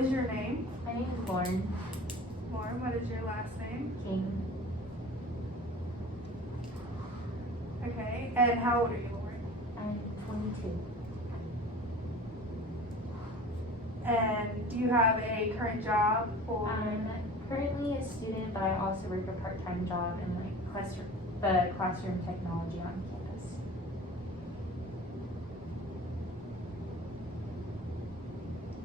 What is your name? My name is Lauren Lauren, what is your last name? King. Okay, and how old are you, Lauren? I'm 22. And do you have a current job or? I'm currently a student, but I also work a part-time job in the classroom technology on campus.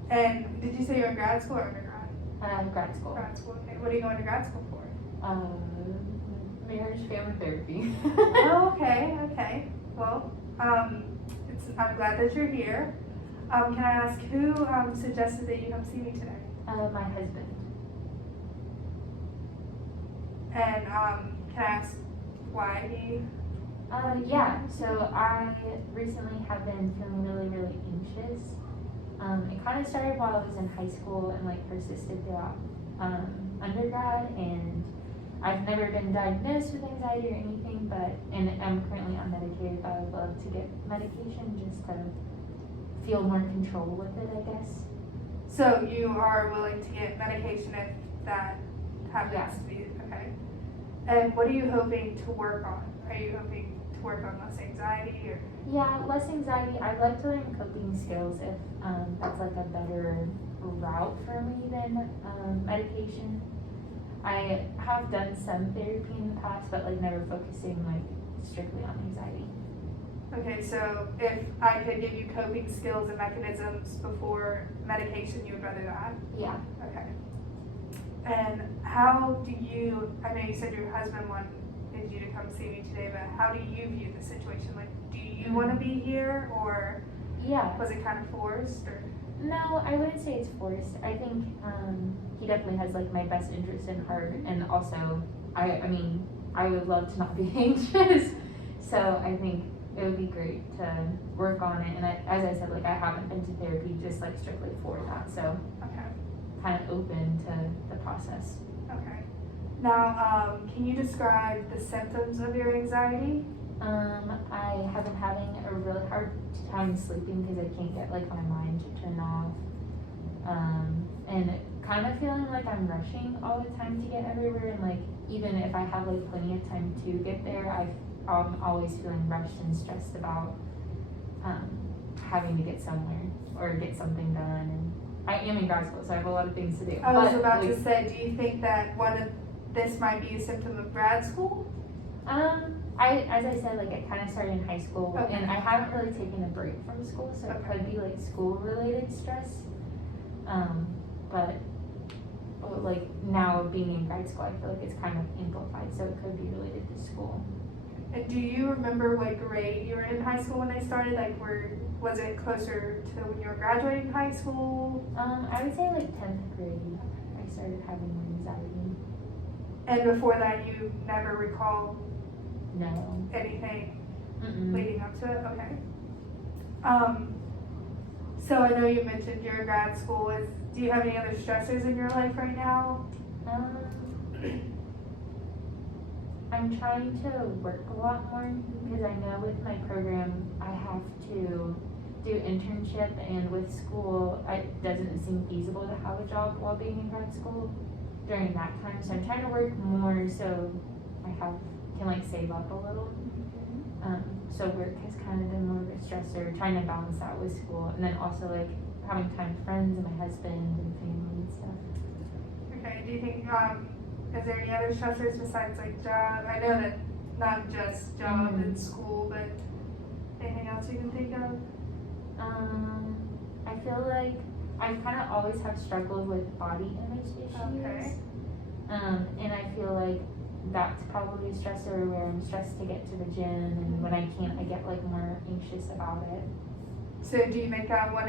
And did you say you're in grad school or undergrad? Grad school. Grad school, okay. What are you going to grad school for? Marriage family therapy. Oh, okay. Well, I'm glad that you're here. Can I ask who suggested that you come see me today? My husband. And can I ask why he? Yeah, so I recently have been feeling really, really anxious. It kind of started while I was in high school and like persisted throughout undergrad, and I've never been diagnosed with anxiety or anything, and I'm currently unmedicated, but I would love to get medication just to feel more control with it, I guess. So you are willing to get medication if that happens Yeah. to be, okay. And what are you hoping to work on? Are you hoping to work on less anxiety or? Yeah, less anxiety. I'd like to learn coping skills if that's like a better route for me than medication. I have done some therapy in the past, but like never focusing like strictly on anxiety. Okay, so if I could give you coping skills and mechanisms before medication, you would rather that? Yeah. Okay. And how do you, I know you said your husband wanted you to come see me today, but how do you view the situation? Like, do you want to be here or Yeah. was it kind of forced or? No, I wouldn't say it's forced. I think he definitely has like my best interest in heart, and also I mean I would love to not be anxious, so I think it would be great to work on it. And as I said, like I haven't been to therapy just like strictly for that, so Okay. kind of open to the process. Okay. Now, can you describe the symptoms of your anxiety? I have been having a really hard time sleeping because I can't get like my mind to turn off, and kind of feeling like I'm rushing all the time to get everywhere, and like even if I have like plenty of time to get there, I'm always feeling rushed and stressed about having to get somewhere or get something done. And I am in grad school, so I have a lot of things to do. I was But, about like, to say, do you think that this might be a symptom of grad school? as I said, like it kind of started in high school, Okay. and I haven't really taken a break from school, so it Okay. could be like school-related stress. But like now being in grad school, I feel like it's kind of amplified, so it could be related to school. And do you remember what grade you were in high school when they started? Like, was it closer to when you were graduating high school? I would say like 10th grade, I started having anxiety. And before that, you never recall No. anything Mm-mm. leading up to it? Okay. So I know you mentioned you're in grad school. Do you have any other stressors in your life right now? I'm trying to work a lot more because I know with my program I have to do internship, and with school it doesn't seem feasible to have a job while being in grad school during that time. So I'm trying to work more so I can like save up a little. So work has kind of been more of a stressor, trying to balance that with school, and then also like having time with friends and my husband and family and stuff. Okay. Do you think is there any other stressors besides like job? I know that not just job and school, but anything else you can think of? I feel like I kind of always have struggled with body image issues. Okay. And I feel like that's probably a stressor where I'm stressed to get to the gym, and when I can't, I get like more anxious about it. So do you make that one?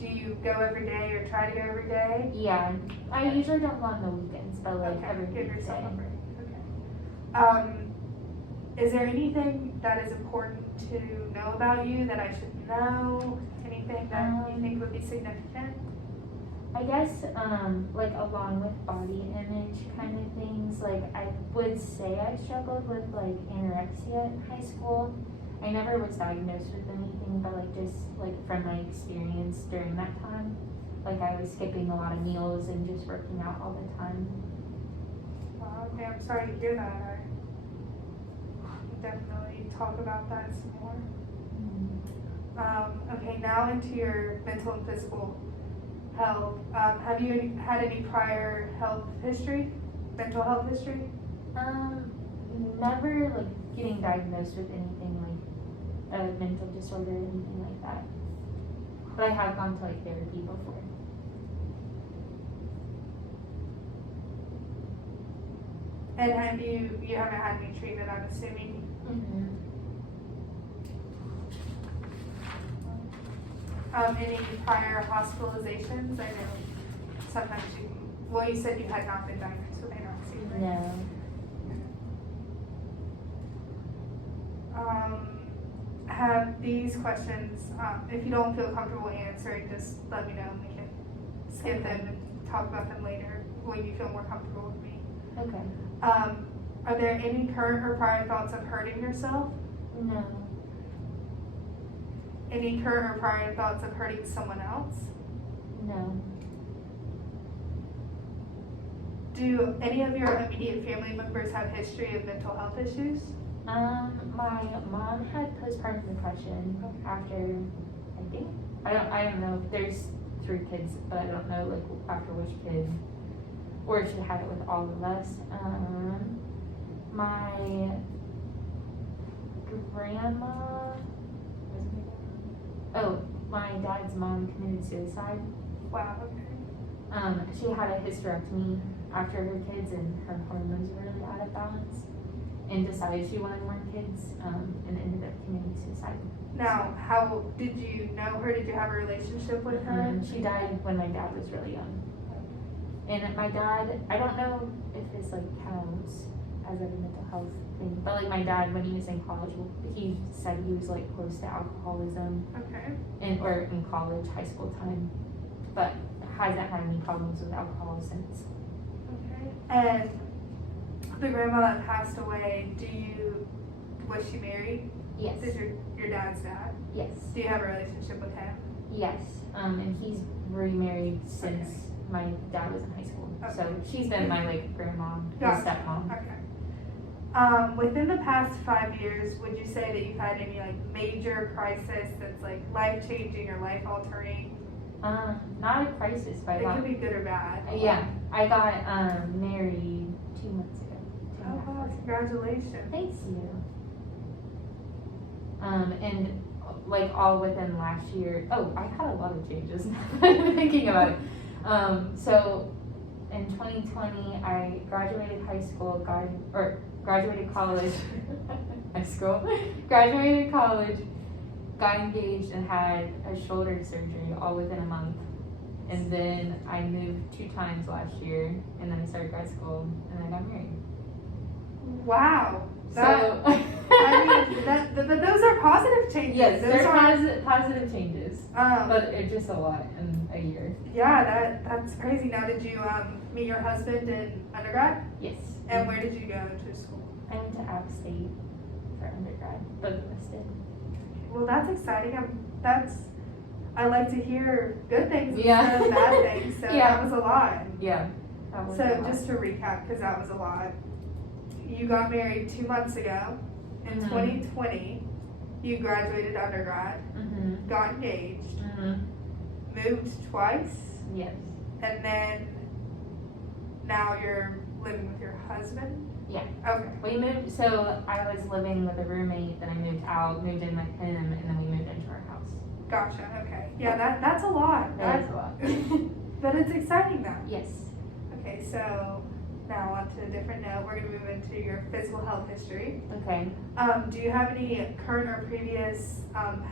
Do you go every day or try to go every day? Yeah, I usually don't go on the weekends, but like Okay, every give yourself a weekday. break. Okay. Is there anything that is important to know about you that I should know? Anything that you think would be significant? I guess, like along with body image kind of things, like I would say I struggled with like anorexia in high school. I never was diagnosed with anything, but like just like from my experience during that time, Like I was skipping a lot of meals and just working out all the time. Okay, I'm sorry to hear that. I can definitely talk about that some more. Okay, now into your mental and physical health. Have you had any prior mental health history? Never like getting diagnosed with anything like a mental disorder or anything like that. But I have gone to like therapy before. And you haven't had any treatment, I'm assuming? Any prior hospitalizations? I know sometimes you said you had not been diagnosed with anorexia, right? No. Have these questions, if you don't feel comfortable answering, just let me know and we can skip them and talk about them later when you feel more comfortable with me. Okay. Are there any current or prior thoughts of hurting yourself? No. Any current or prior thoughts of hurting someone else? No. Do any of your immediate family members have history of mental health issues? My mom had postpartum depression after, I don't know. There's 3 kids, but I don't know like after which kid, or if she had it with all of us. My grandma, my dad's mom committed suicide. Wow, okay. She had a hysterectomy after her kids, and her hormones were really out of balance, and decided she wanted more kids, and ended up committing suicide. Now, how did you know her? Did you have a relationship with her? She died when my dad was really young. And my dad, I don't know if this like counts as a mental health thing, but like my dad, when he was in college, he said he was like close to alcoholism, Okay. or in college, high school time, but hasn't had any problems with alcohol since. Okay. And the grandma that passed away, was she married? Yes. Is your dad's dad? Yes. Do you have a relationship with him? Yes. And he's remarried since my dad was in high school. So she's been my like grandma, his stepmom. Okay. Within the past 5 years, would you say that you've had any like major crisis that's like life changing or life altering? Not a crisis, but It could be good or bad. Yeah, I got married 2 months ago. Oh wow, congratulations. Thanks you. And like all within last year. Oh, I had a lot of changes now that I'm thinking about it. So in 2020, I graduated high school, graduated college, graduated college, got engaged, and had a shoulder surgery all within a month. And then I moved 2 times last year, and then I started grad school, and then I got married. Wow. So, But those are positive changes. yes, those they're positive changes, are, but it's just a lot in a year. Yeah, that's crazy. Now, did you meet your husband in undergrad? Yes. And where did you go to school? I went to App State for undergrad, both of us did. Well, that's exciting. I like to hear good things Yeah. instead of bad things. So Yeah. that was a lot. Yeah. That was a So lot. just to recap, because that was a lot. You got married 2 months ago. In 2020, you graduated undergrad, got engaged, moved twice, Yes. and then now you're living with your husband? Yeah. Okay. We moved, so I was living with a roommate, then I moved out, moved in with him, and then we moved into our house. Gotcha. Okay. Yeah, that's a lot. That is a lot. But it's exciting though. Yes. Okay, so now on to a different note. We're going to move into your physical health history. Okay. Do you have any current or previous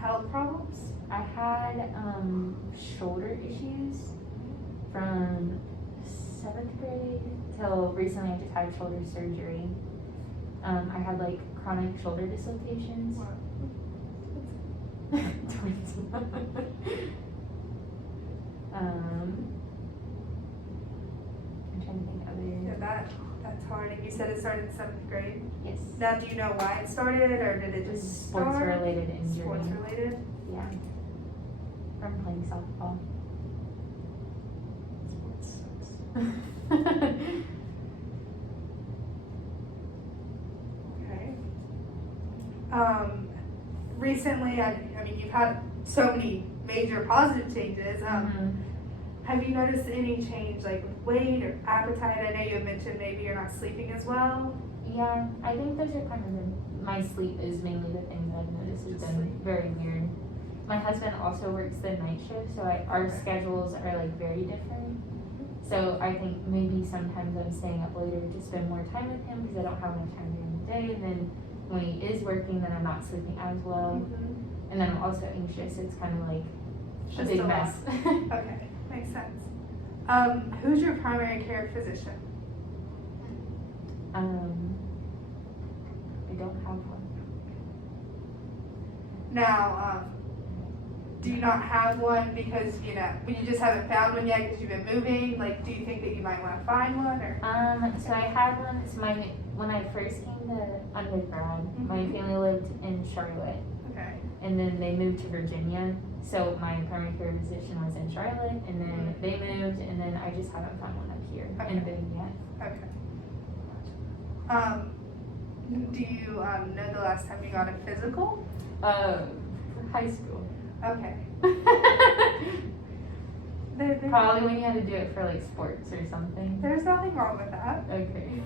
health problems? I had shoulder issues from 7th grade till recently. I just had shoulder surgery. I had like chronic shoulder dislocations. Wow. 22. I'm trying to think Yeah, other. that's hard. And you said it started in 7th grade. Yes. Now, do you know why it started, or did it just Sports start? related injury. Sports related. Yeah. From playing softball. Okay. Recently, I mean, you've had so many major positive changes. Have you noticed any change, like with weight or appetite? I know you had mentioned maybe you're not sleeping as well. Yeah, I think those are kind of my sleep is mainly the thing that I've noticed has been very weird. My husband also works the night shift, so our schedules are like very different. So I think maybe sometimes I'm staying up later to spend more time with him because I don't have enough time during the day. And then when he is working, then I'm not sleeping as well. And then I'm also anxious. It's kind of like a Just big a mess. Okay, makes sense. Who's your primary care physician? I don't have one. Now, do you not have one because, you just haven't found one yet because you've been moving? Like, do you think that you might want to find one or? So I had one. So when I first came to undergrad, my family lived in Charlotte. Okay. And then they moved to Virginia. So my primary care physician was in Charlotte, and then they moved, and then I just haven't found one up here in Boone yet. Okay. Do you know the last time you got a physical? High school. Okay. Probably when you had to do it for like sports or something. There's nothing wrong with that. Okay.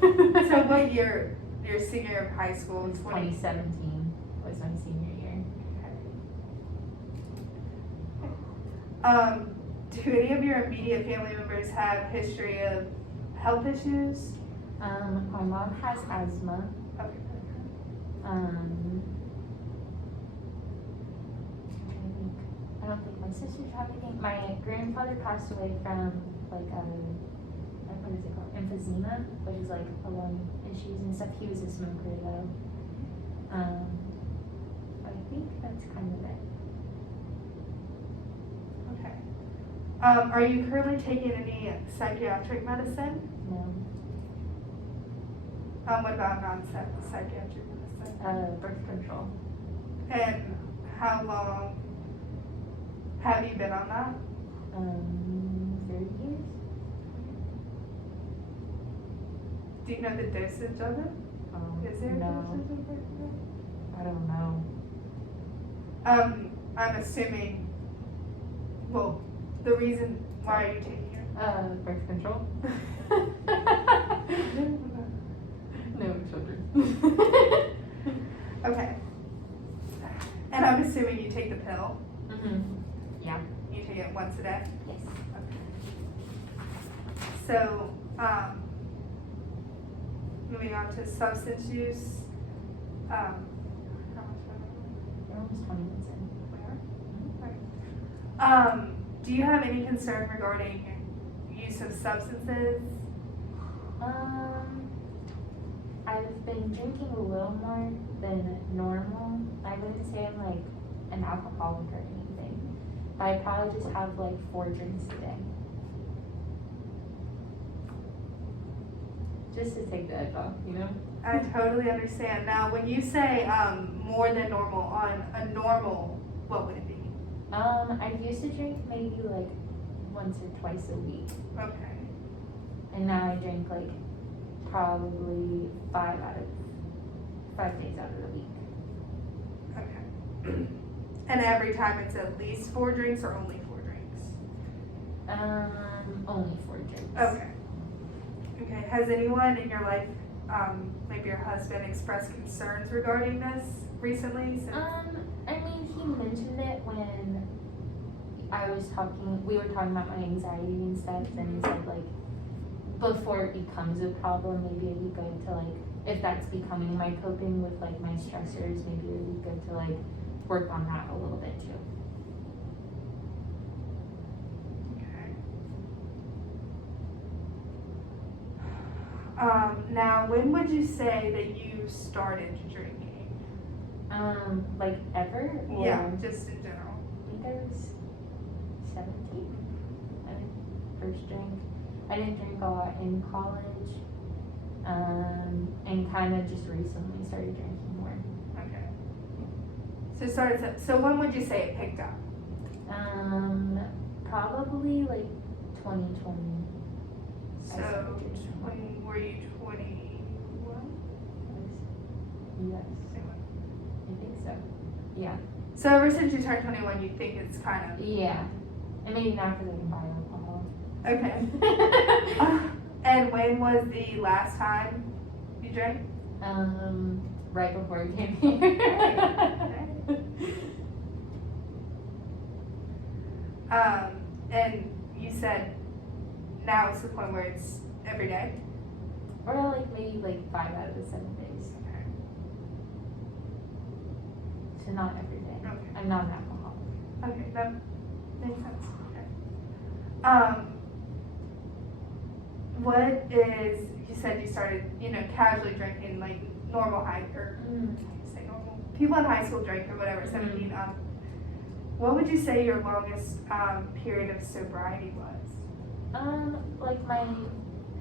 So what year, your senior year of high school? 2017 was my senior year. Do any of your immediate family members have history of health issues? My mom has asthma. Okay. I don't think my sisters have anything. My grandfather passed away from like what is it called? Emphysema, which is like a lung issues and stuff. He was a smoker though. I think that's kind of it. Okay. Are you currently taking any psychiatric medicine? No. What about non-psychiatric medicine? Birth control. And how long have you been on that? 30 years. Do you know the dosage of it? Is there a No, dosage of it? I don't know. I'm assuming, well, the reason why are you taking it? Birth control. No children. Okay. And I'm assuming you take the pill. Yeah. You take it once a day? Yes. So, moving on to substance use. How much We're almost 20 minutes in. do you have any concern regarding use of substances? I've been drinking a little more than normal. I wouldn't say I'm like an alcoholic or anything, but I probably just have like 4 drinks a day. Just to take the edge off, you know? I totally understand. Now, when you say more than normal, on a normal, what would it be? I used to drink maybe like once or twice a week, Okay. and now I drink like probably 5 days out of the week. Okay. And every time it's at least 4 drinks or only 4 drinks? Only 4 drinks. Okay. Okay. Has anyone in your life, maybe your husband, expressed concerns regarding this recently? I mean, he mentioned it when we were talking about my anxiety and stuff, and he said like, before it becomes a problem, maybe it'd be good to like, if that's becoming my coping with like my stressors, maybe it'd be good to like work on that a little bit too. Okay. Now, when would you say that you started drinking? Like ever? Or Yeah, just in general. I think I was 17. I first drank. I didn't drink a lot in college, and kind of just recently started drinking more. Okay. So when would you say it picked up? Probably like 2020. I So, started drinking. when were you 21? Yes, I think so. Yeah. So ever since you turned 21, you think it's kind of, Yeah. And maybe now because I can buy alcohol. okay. And when was the last time you drank? Right before I came here. And you said now it's the point where it's every day? Or like maybe like 5 out of the 7 days. Okay. So not every day. Okay. I'm not an alcoholic. Okay, that makes sense. Okay. What is, you said you started, casually drinking, like normal high, or how do you say normal? People in high school drink or whatever, 17. What would you say your longest period of sobriety was? Like my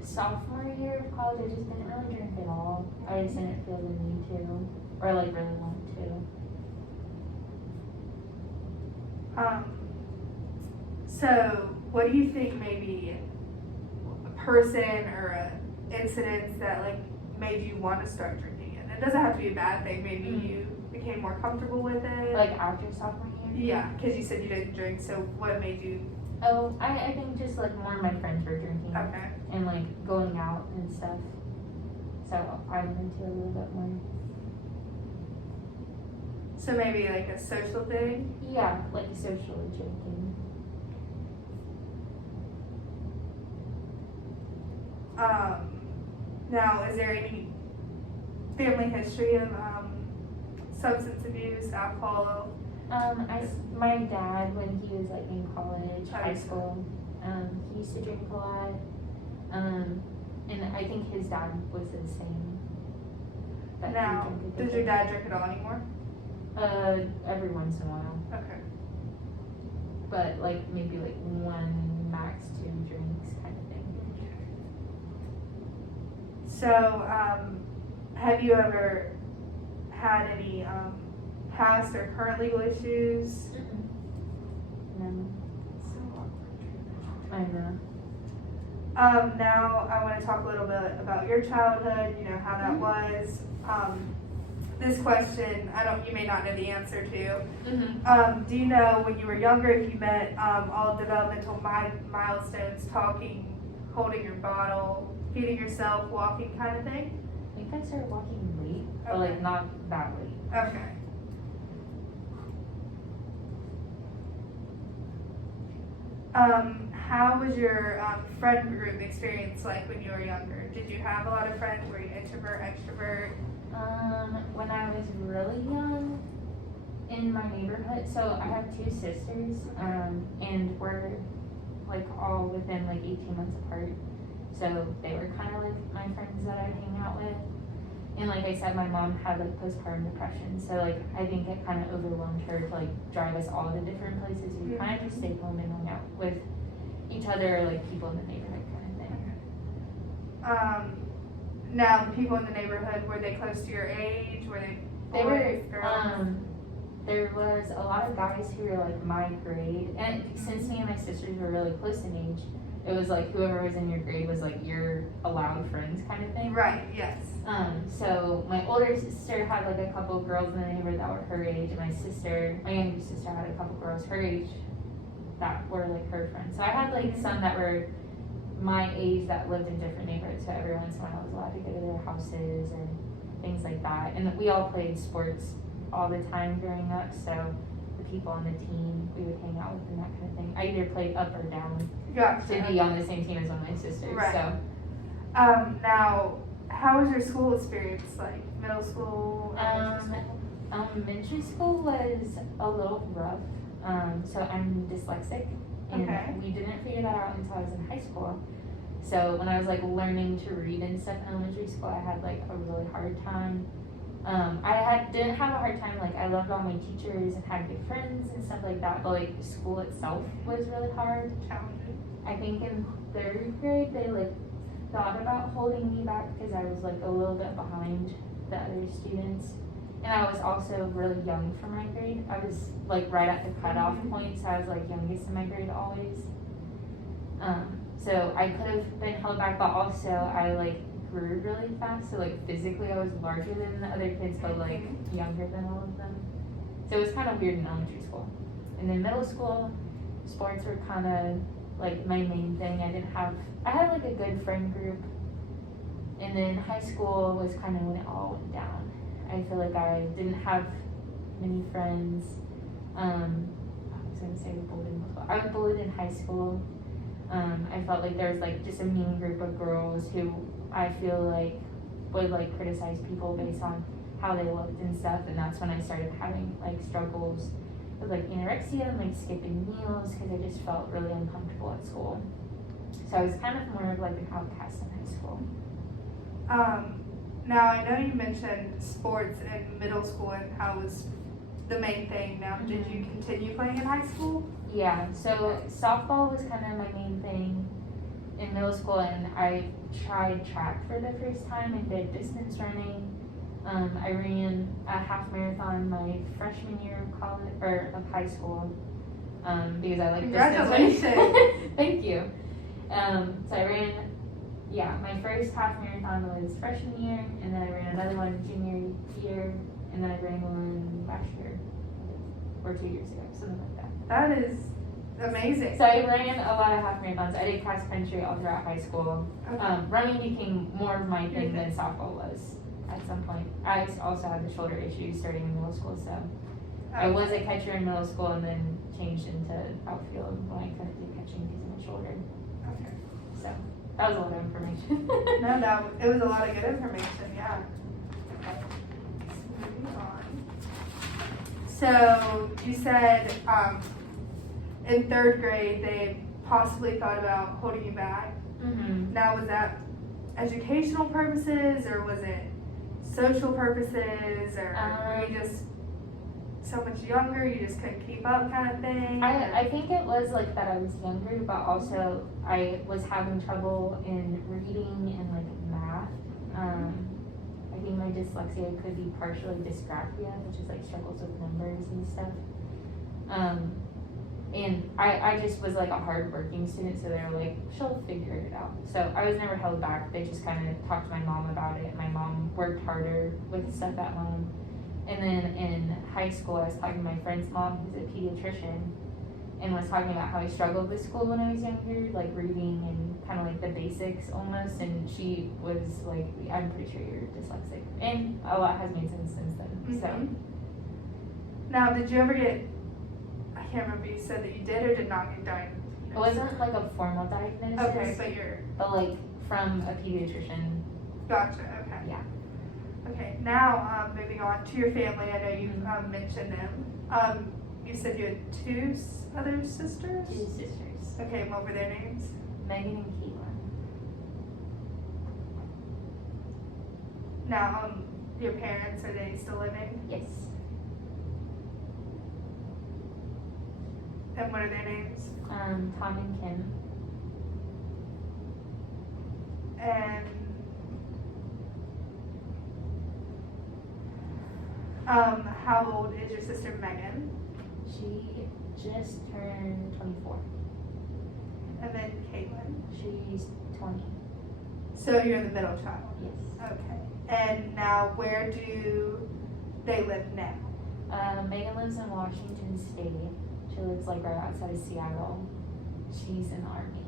sophomore year of college, I just didn't really drink at all. I just didn't feel the need to, or like really want to. So what do you think maybe a person or a incident that like made you want to start drinking again? It doesn't have to be a bad thing. Maybe you became more comfortable with it. Like after sophomore year? Yeah, because you said you didn't drink. So what made you? Oh, I think just like more of my friends were drinking. Okay. And like going out and stuff. So I went into it a little bit more. So maybe like a social thing? Yeah, like socially drinking. Now, is there any family history of substance abuse, alcohol? My dad, when he was like in college, high school, he used to drink a lot. And I think his dad was the same. That he Now, drank a does bit. your dad drink at all anymore? Every once in a while. Okay. But like maybe like 1 max 2 drinks kind of thing. So, have you ever had any past or current legal issues? No. So awkward. I know. Now I want to talk a little bit about your childhood, how that was. This question, you may not know the answer to. Do you know when you were younger if you met all developmental milestones, talking, holding your bottle, feeding yourself, walking kind of thing? I think I started walking late, but Okay. like not that late. Okay. How was your friend group experience like when you were younger? Did you have a lot of friends? Were you introvert, extrovert? When I was really young, in my neighborhood, so I have 2 sisters, and we're like all within like 18 months apart. So they were kind of like my friends that I'd hang out with. And like I said, my mom had like postpartum depression, so like I think it kind of overwhelmed her to like drive us all to different places. We kind of just stayed home and hung out with each other, or like people in the neighborhood kind of thing. Now the people in the neighborhood, were they close to your age? Were they boys, girls? There was a lot of guys who were like my grade, and since me and my sisters were really close in age, it was like whoever was in your grade was like your allowed friends kind of thing. Right, yes. So my older sister had like a couple girls in the neighborhood that were her age, and my younger sister had a couple girls her age that were like her friends. So I had like some that were my age that lived in different neighborhoods, so every once in a while I was allowed to go to their houses and things like that. And we all played sports all the time growing up, so the people on the team we would hang out with and that kind of thing. I either played up or down Gotcha. to be on the same team as one of my sisters. Right. So Now, how was your school experience like? Middle school? elementary school was a little rough. So I'm dyslexic, and Okay. we didn't figure that out until I was in high school. So when I was like learning to read and stuff in elementary school, I had like a really hard time. Didn't have a hard time, like I loved all my teachers and had good friends and stuff like that, but like school itself was really hard. Challenging. I think in 3rd grade they like thought about holding me back because I was like a little bit behind the other students. And I was also really young for my grade. I was like right at the cutoff point, so I was like youngest in my grade always. So I could have been held back, but also I like grew really fast. So like physically I was larger than the other kids, but like younger than all of them. So it was kind of weird in elementary school. And then middle school, sports were kind of like my main thing. I had like a good friend group. And then high school was kind of when it all went down. I feel like I didn't have many friends. I was gonna say bullied in middle school. I was bullied in high school. I felt like there was like just a mean group of girls who I feel like would like criticize people based on how they looked and stuff, and that's when I started having like struggles with like anorexia and like skipping meals because I just felt really uncomfortable at school. So I was kind of more of like an outcast in high school. Now I know you mentioned sports in middle school and how it was the main thing. Now, did you continue playing in high school? Yeah, so softball was kind of my main thing in middle school, and I tried track for the first time and did distance running. I ran a half marathon my freshman year of college or of high school because I like Congratulations! distance running. Thank you. So I ran, my first half marathon was freshman year, and then I ran another one junior year, and then I ran one last year or 2 years ago, something like that. That is amazing. So I ran a lot of half marathons. I did cross country all throughout high school. Okay. Running became more of my thing than softball was at some point. I also had the shoulder issues starting in middle school, so I was a catcher in middle school and then changed into outfield when I couldn't do catching because of my shoulder. Okay. So that was a lot of information. No, it was a lot of good information, yeah. Okay. Moving on. So you said in 3rd grade they possibly thought about holding you back. Mm-hmm. Now, was that educational purposes or was it social purposes, or were you just so much younger you just couldn't keep up kind of thing? I think it was like that I was younger, but also I was having trouble in reading and like math. I think my dyslexia could be partially dysgraphia, which is like struggles with numbers and stuff. And I just was like a hard-working student, so they were like, she'll figure it out. So I was never held back. They just kind of talked to my mom about it. My mom worked harder with stuff at home. And then in high school, I was talking to my friend's mom, who's a pediatrician, and was talking about how I struggled with school when I was younger, like reading and kind of like the basics almost. And she was like, I'm pretty sure you're dyslexic. And a lot has made sense since then. Mm-hmm. So. Now, did you ever get, I can't remember, you said that you did or did not get diagnosed? It wasn't like a formal diagnosis. Okay, but like from a pediatrician. Gotcha, okay. Yeah. Okay, now moving on to your family. I know you mentioned them. You said you had 2 other sisters? 2 sisters. Okay, and what were their names? Megan and Caitlin. Now, your parents, are they still living? Yes. And what are their names? Tom and Kim. And how old is your sister Megan? She just turned 24. And then Caitlin? She's 20. So you're the middle child? Yes. Okay. And now where do they live now? Megan lives in Washington State. She lives like right outside of Seattle. She's in the Army.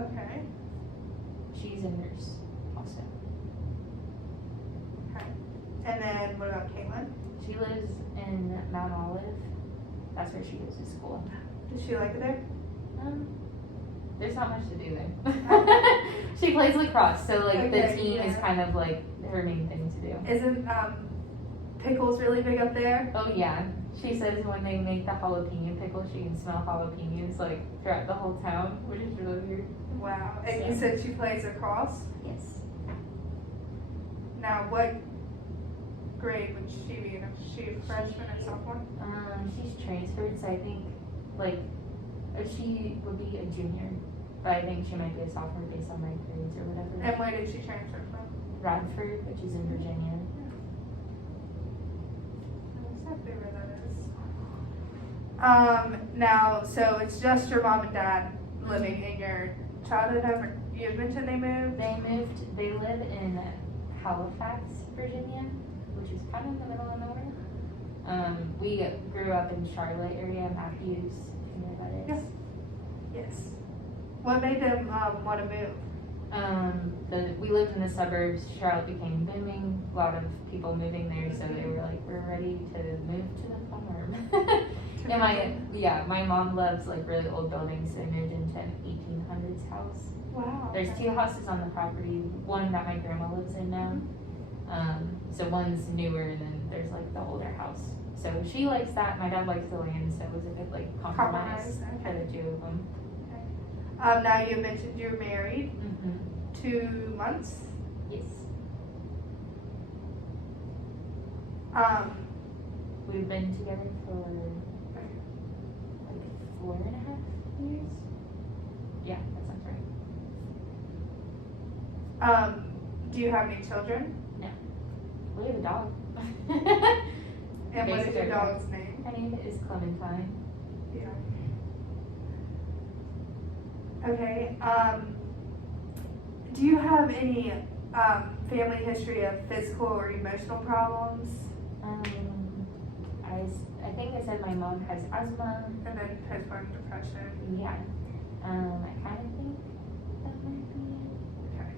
Okay. She's a nurse also. Okay. And then what about Caitlin? She lives in Mount Olive. That's where she goes to school. Does she like it there? There's not much to do there. She plays lacrosse, so like the Okay, team is yeah. kind of like her main thing to do. Isn't pickles really big up there? Oh yeah. She says when they make the jalapeno pickle, she can smell jalapenos like throughout the whole town, which is really weird. Wow. And So. you said she plays lacrosse? Yes. Now, what grade would she be in? Is she a freshman or sophomore? She's transferred, so I think like she would be a junior, but I think she might be a sophomore based on my grades or whatever. And where did she transfer from? Radford, which is in Virginia. Exactly where that is. Now, so it's just your mom and dad living in your childhood home? You had mentioned they moved. They live in Halifax, Virginia, which is kind of in the middle of nowhere. We grew up in Charlotte area, Matthews, if you know where that is. Yes. What made them want to move? We lived in the suburbs. Charlotte became booming. A lot of people moving there, so they were like, "We're ready to move to the farm." And my mom loves like really old buildings, so they moved into an 1800s house. Wow. There's 2 houses on the property. One that my grandma lives in now. So one's newer, and then there's like the older house. So she likes that. My dad likes the land, so it was a good like compromise for the 2 of them. Now you mentioned you're married. 2 months. Yes. We've been together for like 4.5 years. Yeah, that sounds right. Do you have any children? No. We have a dog. And what is your dog's name? Her name is Clementine. Yeah. Okay. Do you have any family history of physical or emotional problems? I think I said my mom has asthma. And then postpartum depression. Yeah. I kind of think that might be it. Okay.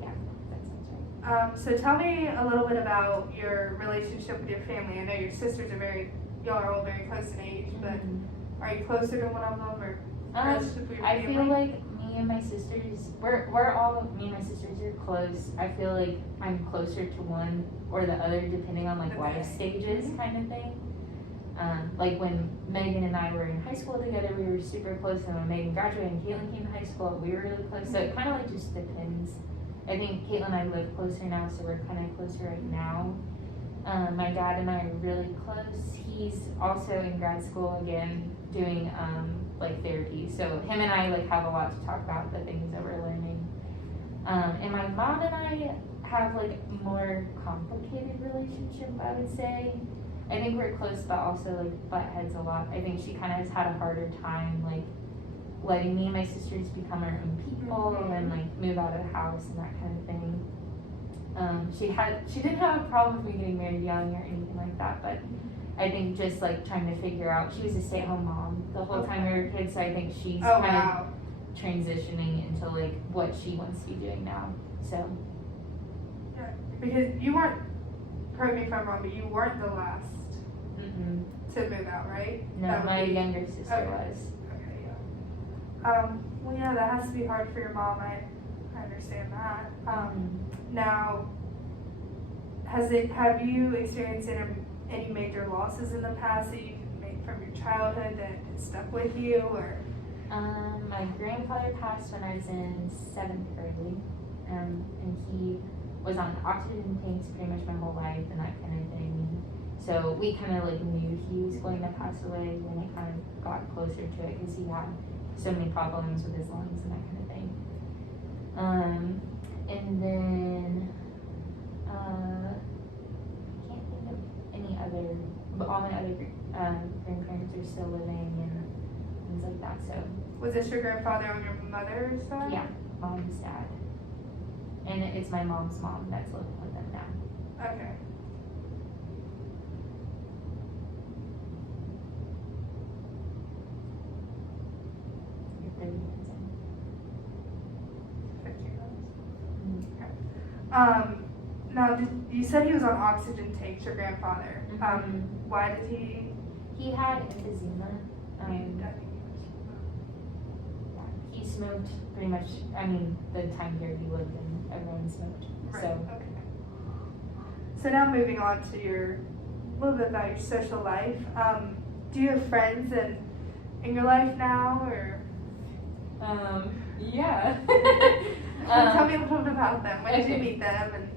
Yeah, that sounds right. So tell me a little bit about your relationship with your family. I know your sisters are y'all are all very close in age, but are you closer to one of them or relationship with your I family? feel like me and my sisters, me and my sisters are close. I feel like I'm closer to one or the other depending on like life stages kind of thing. Like when Megan and I were in high school together, we were super close, and when Megan graduated and Caitlin came to high school, we were really close. So it kind of like just depends. I think Caitlin and I live closer now, so we're kind of closer right now. My dad and I are really close. He's also in grad school again, doing like therapy. So him and I like have a lot to talk about, the things that we're learning. And my mom and I have like more complicated relationship, I would say. I think we're close, but also like butt heads a lot. I think she kind of has had a harder time like letting me and my sisters become our own people and like move out of the house and that kind of thing. She didn't have a problem with me getting married young or anything like that, but I think just like trying to figure out, she was a stay-at-home mom the whole time we were kids, so I think she's of transitioning into like what she wants to be doing now. So yeah, because you weren't, correct me if I'm wrong, but you weren't the last to move out, right? No, my younger sister was. Okay, yeah. Well, yeah, that has to be hard for your mom. I understand that. Now, have you experienced any major losses in the past that you made from your childhood that stuck with you, or? My grandfather passed when I was in 7th grade, and he was on oxygen tanks pretty much my whole life and that kind of thing. So we kind of like knew he was going to pass away when it kind of got closer to it, because he had so many problems with his lungs and that kind of thing. And then I can't think of any other, but all my other grandparents are still living and things like that. So Was this your grandfather on your mother's side? yeah, mom's dad, and it's my mom's mom that's living with them now. Okay. You're 30 minutes in. 15 minutes. Okay. Now, you said he was on oxygen tanks, your grandfather. Why did he? He had emphysema. He smoked pretty much, I mean, the time here he lived in, everyone smoked. Right. So, okay. So now moving on to a little bit about your social life. Do you have friends in your life now, or? yeah. Tell me a little bit about them. When did you meet them?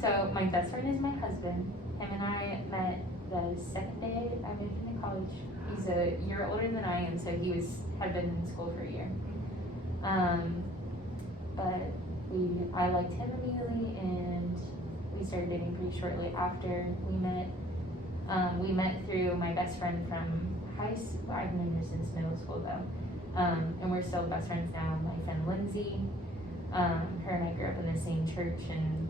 So my best friend is my husband. Him and I met the second day I moved into college. He's a year older than I am, so he had been in school for a year. But I liked him immediately, and we started dating pretty shortly after we met. We met through my best friend from high school. I've known her since middle school though. And we're still best friends now. My friend Lindsay, her and I grew up in the same church, and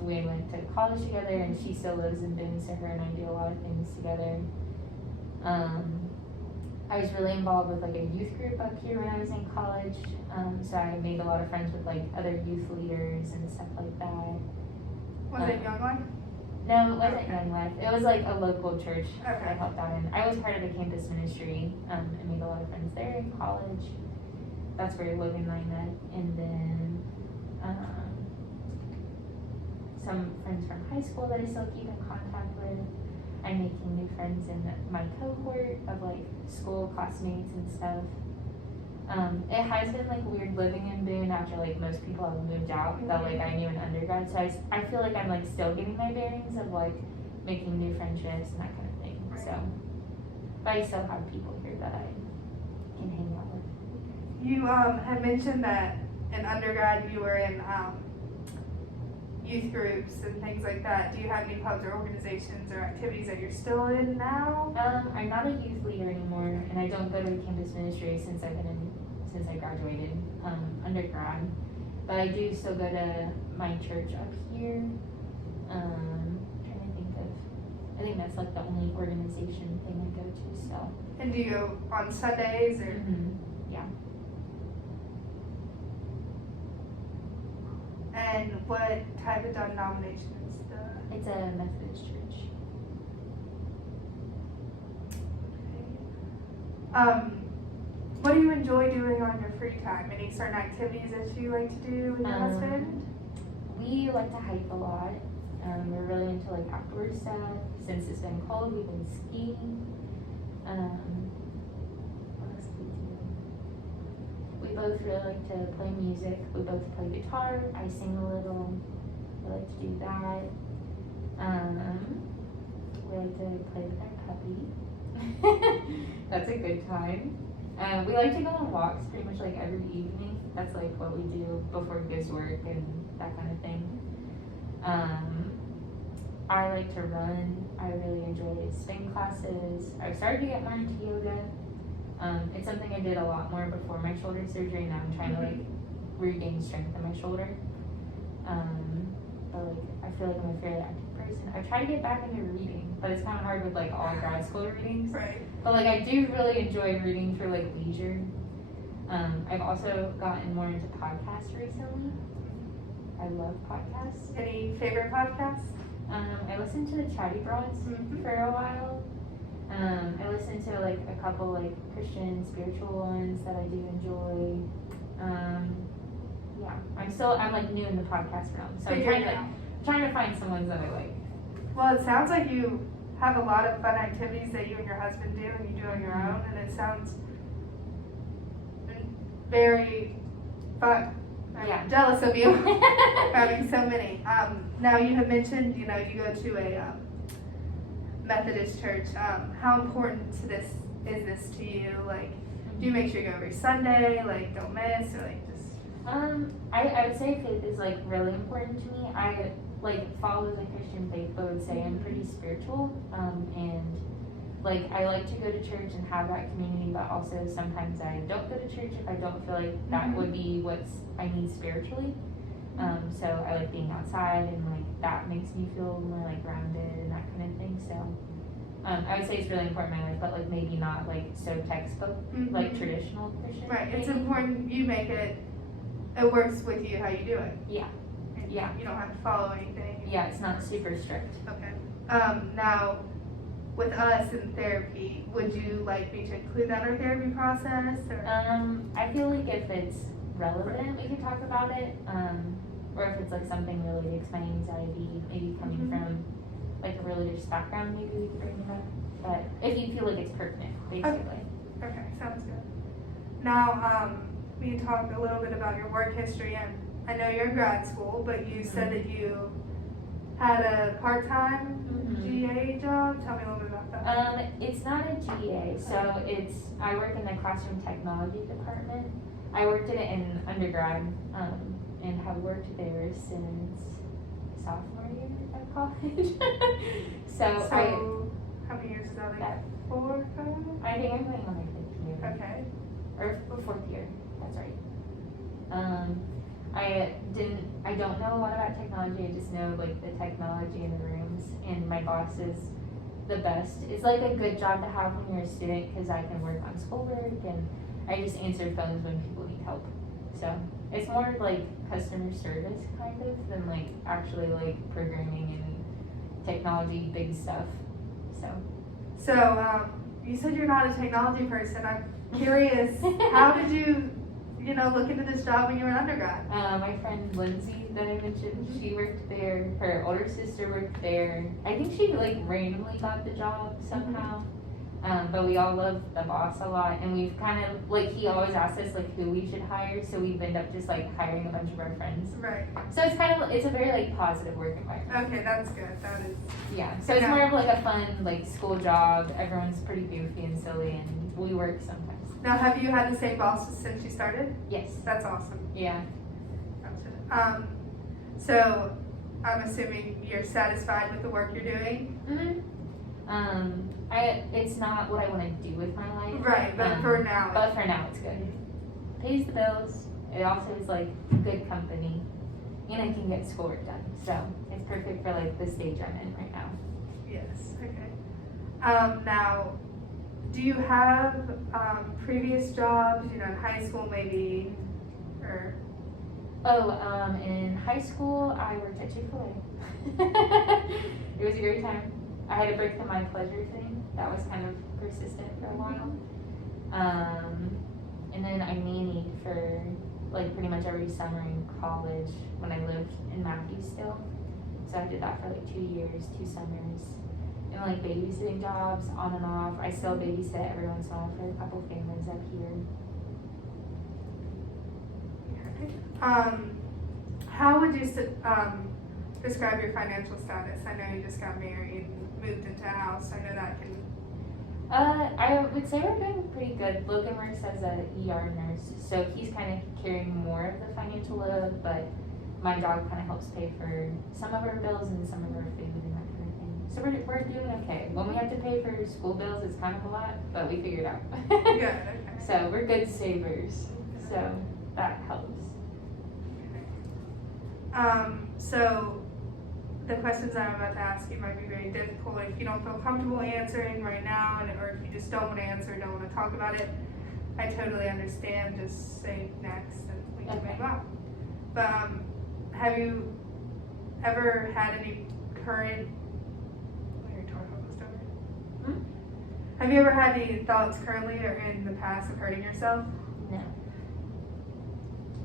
we went to college together, and she still lives in Boone, so her and I do a lot of things together. I was really involved with like a youth group up here when I was in college, so I made a lot of friends with like other youth leaders and stuff like that. Was it Young Life? No, it wasn't Young Life. It was like a local church that I Okay. helped out in. I was part of the campus ministry, and made a lot of friends there in college. That's where Logan and I met, and then some friends from high school that I still keep in contact with. I'm making new friends in my cohort of like school classmates and stuff. It has been like weird living in Boone after like most people have moved out that like I knew in undergrad. So I feel like I'm like still getting my bearings of like making new friendships and that kind of thing. So, but I still have people here that I can hang out with. You had mentioned that in undergrad you were in youth groups and things like that. Do you have any clubs or organizations or activities that you're still in now? I'm not a youth leader anymore, and I don't go to the campus ministry since I graduated undergrad. But I do still go to my church up here. Trying to think of, I think that's like the only organization thing I go to still. And do you go on Sundays or? Mm-hmm. Yeah. And what type of denomination is the? It's a Methodist church. What do you enjoy doing on your free time? Any certain activities that you like to do with your husband? We like to hike a lot. We're really into like outdoor stuff. Since it's been cold, we've been skiing. What else do we do? We both really like to play music. We both play guitar. I sing a little. We like to do that. We like to play with our puppy. That's a good time. We like to go on walks pretty much like every evening. That's like what we do before we go to work and that kind of thing. I like to run. I really enjoy spin classes. I've started to get more into yoga. It's something I did a lot more before my shoulder surgery. Now I'm trying to like regain strength in my shoulder. But like I feel like I'm a fairly active person. I try to get back into reading, but it's kind of hard with like all grad school readings. Right. But like I do really enjoy reading for like leisure. I've also gotten more into podcasts recently. I love podcasts. Any favorite podcasts? I listened to the Chatty Broads for a while. I listened to like a couple like Christian spiritual ones that I do enjoy. Yeah, I'm like new in the podcast realm, so I'm trying to find some ones that I like. Well, it sounds like you have a lot of fun activities that you and your husband do and you do on your own, and it sounds very fun. I'm jealous of you having so many. Now you have mentioned, you go to a Methodist church. How important is this to you? Like, do you make sure you go every Sunday? Like, don't miss, or like just? I would say faith is like really important to me. I like follow the Christian faith, but would say I'm pretty spiritual. And like I like to go to church and have that community, but also sometimes I don't go to church if I don't feel like that would be what I need spiritually. So I like being outside, and like that makes me feel more like grounded and that kind of thing. So I would say it's really important in my life, but like maybe not like so textbook like traditional Christian. Right. It's faith. important you make it. It works with you how you do it. Yeah. And Yeah. You don't have to follow anything. Yeah, it's not super strict. Okay. Now, with us in therapy, would you like me to include that in our therapy process? Or? I feel like if it's relevant, we can talk about it. Or if it's like something related to my anxiety, maybe coming from like a religious background, maybe we could bring it up. But if you feel like it's pertinent, basically. Okay, sounds good. Now, we can talk a little bit about your work history. And I know you're in grad school, but you said that you had a part-time GA job. Tell me a little bit about that. It's not a GA, so I work in the classroom technology department. I worked in it in undergrad, and have worked there since sophomore year of college. So how many years is that? Like 4 or 5? I think I'm going on my 5th year. Okay. or 4th year, that's right. I don't know a lot about technology, I just know like the technology in the rooms, and my boss is the best. It's like a good job to have when you're a student, because I can work on schoolwork, and I just answer phones when people need help. So it's more like customer service kind of than like actually like programming and technology big stuff. So, you said you're not a technology person. I'm curious, how did you look into this job when you were an undergrad? My friend Lindsay that I mentioned, she worked there. Her older sister worked there. I think she like randomly got the job somehow. But we all love the boss a lot, and we've kind of like, he always asks us like who we should hire, so we've ended up just like hiring a bunch of our friends. Right. So it's kind of, it's a very like positive work environment. Okay, that's good. That is. Yeah. So it's more of like a fun like school job. Everyone's pretty goofy and silly, and we work sometimes. Now, have you had the same boss since you started? Yes. That's awesome. Yeah. Gotcha. So I'm assuming you're satisfied with the work you're doing? Mm-hmm. It's not what I want to do with my life. Right, but for now. But for now, it's good. Pays the bills. It also is like good company, and I can get schoolwork done. So it's perfect for like the stage I'm in right now. Yes. Okay. Now, do you have previous jobs? In high school maybe, or? In high school, I worked at Chick-fil-A. It was a great time. I had to break the my pleasure thing. That was kind of persistent for a while. And then I nannied for like pretty much every summer in college when I lived in Matthews still. So I did that for like 2 years, 2 summers. And like babysitting jobs on and off. I still babysit every once in a while for a couple families up here. How would you describe your financial status? I know you just got married and moved into a house. I know that can. I would say we're doing pretty good. Logan works as a ER nurse, so he's kind of carrying more of the financial load, but my job kind of helps pay for some of our bills and some of our food and that kind of thing. So we're doing okay. When we have to pay for school bills, it's kind of a lot, but we figure it out. Good. Okay. So we're good savers, so that helps. So the questions I'm about to ask you might be very difficult. If you don't feel comfortable answering right now, or if you just don't want to answer, don't want to talk about it, I totally understand. Just say next and we can move on. But have you ever had any current? Have you ever had any thoughts currently or in the past of hurting yourself? No.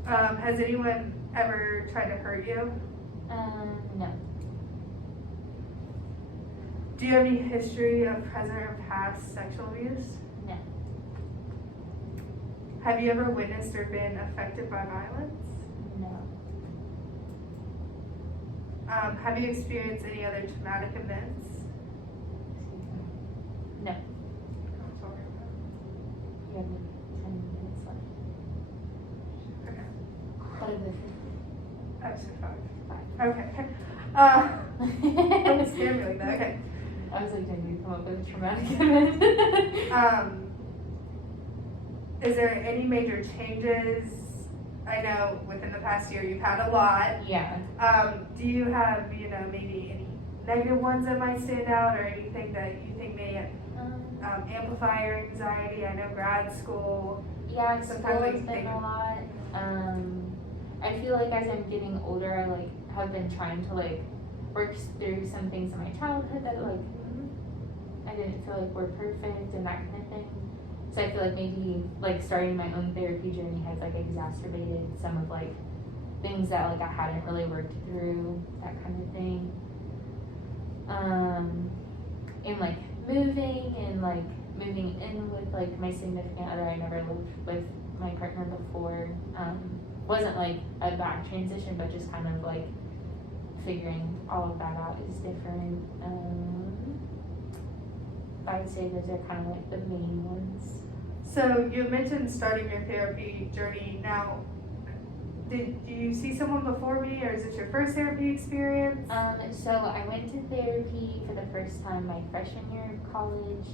Has anyone ever tried to hurt you? No. Do you have any history of present or past sexual abuse? No. Have you ever witnessed or been affected by violence? No. Have you experienced any other traumatic events? Excuse me. No. I'm sorry. You have 10 minutes left. Okay. What are the Actually, 5. 5? Okay. Don't scare me like that. Okay. I was like, did you come up with a traumatic event? Is there any major changes? I know within the past year you've had a lot. Yeah. Do you have, maybe any negative ones that might stand out, or anything that you think may amplify your anxiety? I know grad school. Yeah, Sometimes school I has been think- a lot. I feel like as I'm getting older, I like have been trying to like work through some things in my childhood that like I didn't feel like were perfect and that kind of thing. So I feel like maybe like starting my own therapy journey has like exacerbated some of like things that like I hadn't really worked through, that kind of thing. And like moving in with like my significant other. I never lived with my partner before. Wasn't like a bad transition, but just kind of like figuring all of that out is different. I would say those are kind of like the main ones. So you mentioned starting your therapy journey. Now, did you see someone before me, or is it your first therapy experience? So I went to therapy for the first time my freshman year of college,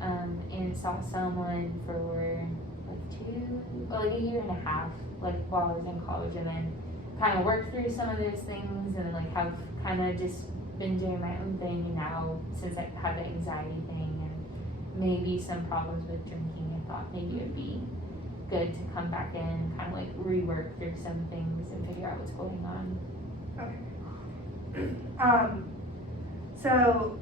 and saw someone for like a year and a half, like while I was in college, and then kind of worked through some of those things, and like have kind of just been doing my own thing. And now, since I had the anxiety thing and maybe some problems with drinking, I thought maybe it'd be good to come back in and kind of like rework through some things and figure out what's going on. Okay. So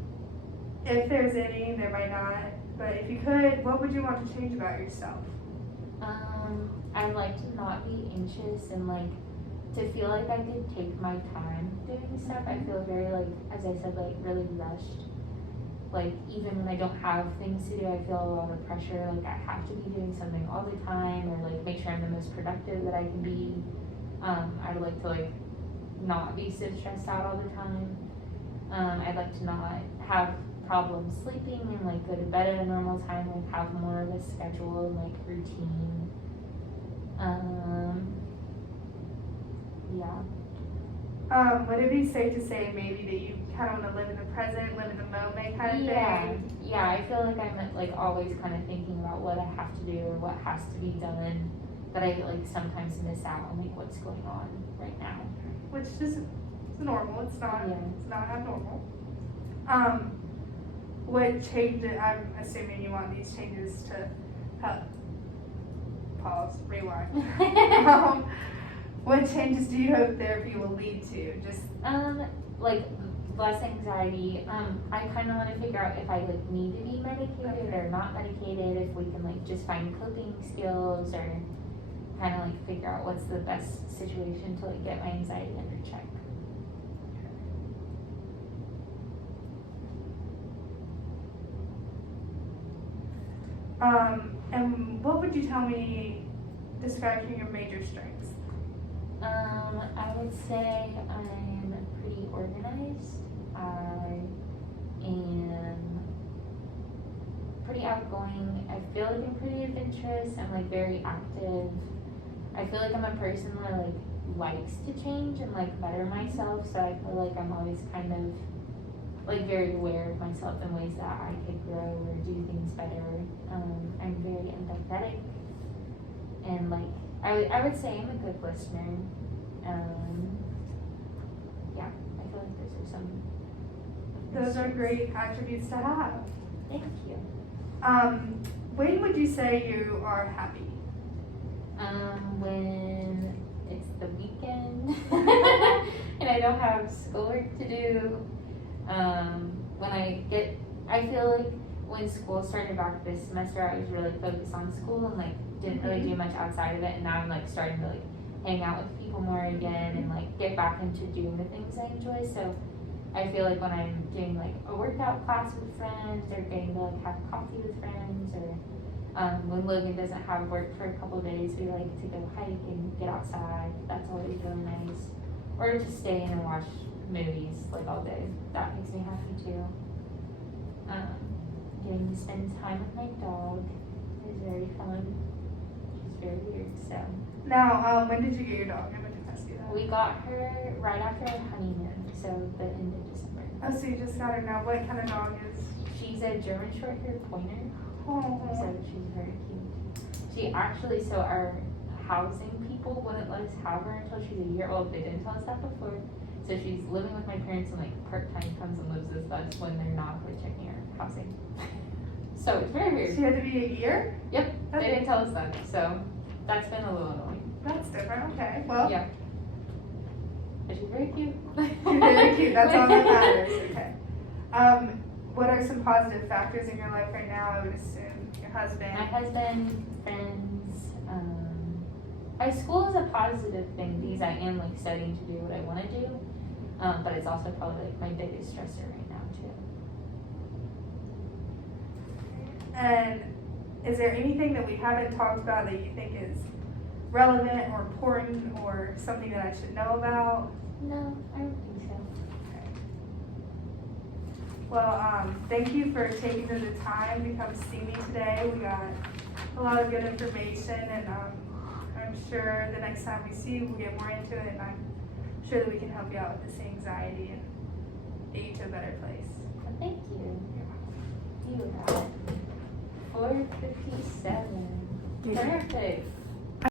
if there's any, there might not, but if you could, what would you want to change about yourself? I'd like to not be anxious and like to feel like I could take my time doing stuff. I feel very like, as I said, like really rushed. Like even when I don't have things to do, I feel a lot of pressure. Like I have to be doing something all the time, or like make sure I'm the most productive that I can be. I'd like to like not be so stressed out all the time. I'd like to not have problems sleeping and like go to bed at a normal time, like have more of a schedule and like routine. Yeah. Would it be safe to say maybe that you kind of want to live in the present, live in the moment kind of thing? Yeah, I feel like I'm like always kind of thinking about what I have to do or what has to be done, but I like sometimes miss out on like what's going on right now. Which is normal. It's not abnormal. What change? I'm assuming you want these changes to help. Pause. Rewind. What changes do you hope therapy will lead to? Just like less anxiety. I kind of want to figure out if I like need to be medicated or not medicated. If we can like just find coping skills or kind of like figure out what's the best situation to like get my anxiety under check. And what would you tell me describing your major strengths? I would say I'm pretty organized. I am pretty outgoing. I feel like I'm pretty adventurous. I'm like very active. I feel like I'm a person that like likes to change and like better myself. So I feel like I'm always kind of like very aware of myself in ways that I could grow or do things better. I'm very empathetic and like I would say I'm a good listener. Yeah, I feel like those are some. Those are great attributes to have. Thank you. When would you say you are happy? When it's the weekend and I don't have schoolwork to do. I feel like when school started back this semester, I was really focused on school and like didn't really do much outside of it, and now I'm like starting to like hang out with people more again and like get back into doing the things I enjoy. So I feel like when I'm doing like a workout class with friends or getting to like have coffee with friends, or when Logan doesn't have work for a couple of days, we like to go hike and get outside. That's always really nice. Or just stay in and watch movies like all day. That makes me happy too. Getting to spend time with my dog is very fun. She's very weird, so. Now, when did you get your dog? I meant to ask you that. We got her right after our honeymoon, so the end of December. Oh, so you just got her now. What kind of dog is? She's a German Shorthair Pointer. Oh. So she's very cute. She actually, so our housing people wouldn't let us have her until she's a year old. They didn't tell us that before. So she's living with my parents, and like part-time comes and lives with us when they're not like checking our housing. So it's very weird. She had to be a year? Yep, they didn't tell us that, so that's been a little annoying. That's different, okay. Well. Yeah. But she's very cute. She's very cute, that's all that matters, okay. What are some positive factors in your life right now? I would assume your husband. My husband, friends, school is a positive thing because I am like studying to do what I want to do, but it's also probably like my biggest stressor right now too. And is there anything that we haven't talked about that you think is relevant or important or something that I should know about? No, I don't think so. Okay. Well, thank you for taking the time to come see me today. We got a lot of good information, and I'm sure the next time we see you, we'll get more into it, and I'm sure that we can help you out with this anxiety and get you to a better place. Well, thank you. You got it. 4:57. Perfect.